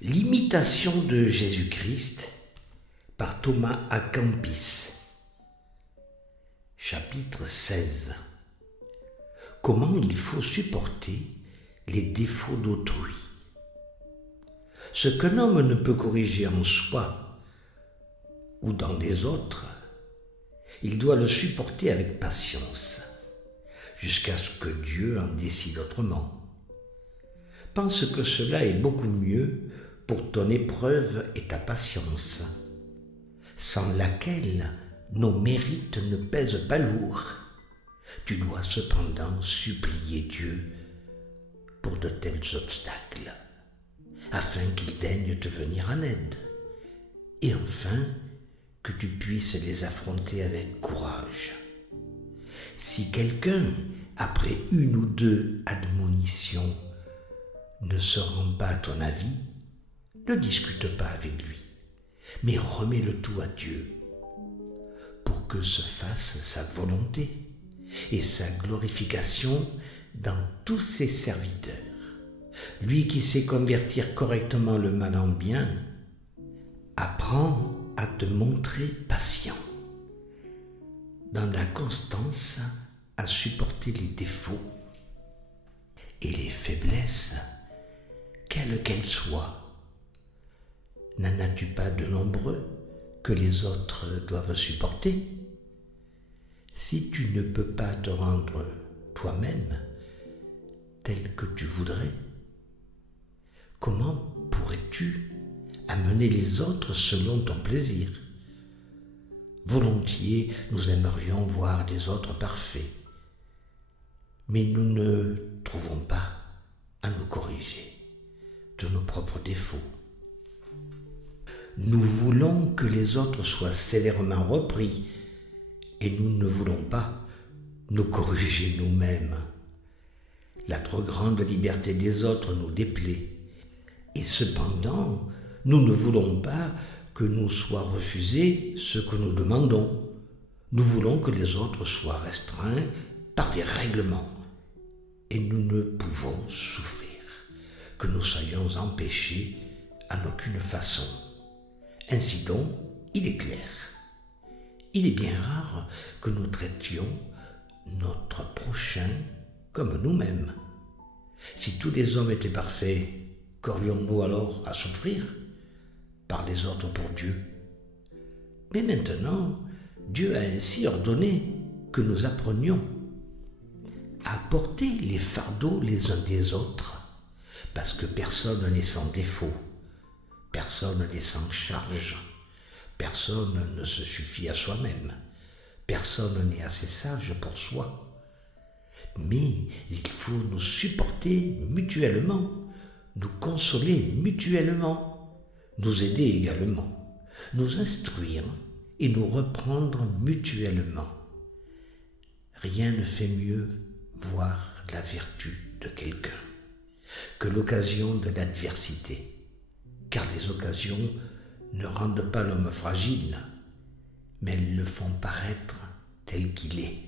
L'imitation de Jésus-Christ par Thomas à Kempis. Chapitre 16. Comment il faut supporter les défauts d'autrui. Ce qu'un homme ne peut corriger en soi ou dans les autres, il doit le supporter avec patience, jusqu'à ce que Dieu en décide autrement. Pense que cela est beaucoup mieux pour ton épreuve et ta patience, sans laquelle nos mérites ne pèsent pas lourd. Tu dois cependant supplier Dieu pour de tels obstacles, afin qu'il daigne te venir en aide, et enfin que tu puisses les affronter avec courage. Si quelqu'un, après une ou deux admonitions, ne se rend pas à ton avis, ne discute pas avec lui, mais remets le tout à Dieu, pour que se fasse sa volonté et sa glorification dans tous ses serviteurs. Lui qui sait convertir correctement le mal en bien, apprends à te montrer patient, dans la constance à supporter les défauts et les faiblesses, quelles qu'elles soient. N'en as-tu pas de nombreux que les autres doivent supporter? Si tu ne peux pas te rendre toi-même tel que tu voudrais, comment pourrais-tu amener les autres selon ton plaisir? Volontiers, nous aimerions voir les autres parfaits, mais nous ne trouvons pas à nous corriger de nos propres défauts. Nous voulons que les autres soient sévèrement repris et nous ne voulons pas nous corriger nous-mêmes. La trop grande liberté des autres nous déplaît et cependant, nous ne voulons pas que nous soit refusé ce que nous demandons. Nous voulons que les autres soient restreints par des règlements et nous ne pouvons souffrir que nous soyons empêchés en aucune façon. Ainsi donc, il est clair, il est bien rare que nous traitions notre prochain comme nous-mêmes. Si tous les hommes étaient parfaits, qu'aurions-nous alors à souffrir par les autres pour Dieu? Mais maintenant, Dieu a ainsi ordonné que nous apprenions à porter les fardeaux les uns des autres, parce que personne n'est sans défaut. Personne n'est sans charge, personne ne se suffit à soi-même, personne n'est assez sage pour soi. Mais il faut nous supporter mutuellement, nous consoler mutuellement, nous aider également, nous instruire et nous reprendre mutuellement. Rien ne fait mieux voir la vertu de quelqu'un que l'occasion de l'adversité. Car les occasions ne rendent pas l'homme fragile, mais elles le font paraître tel qu'il est.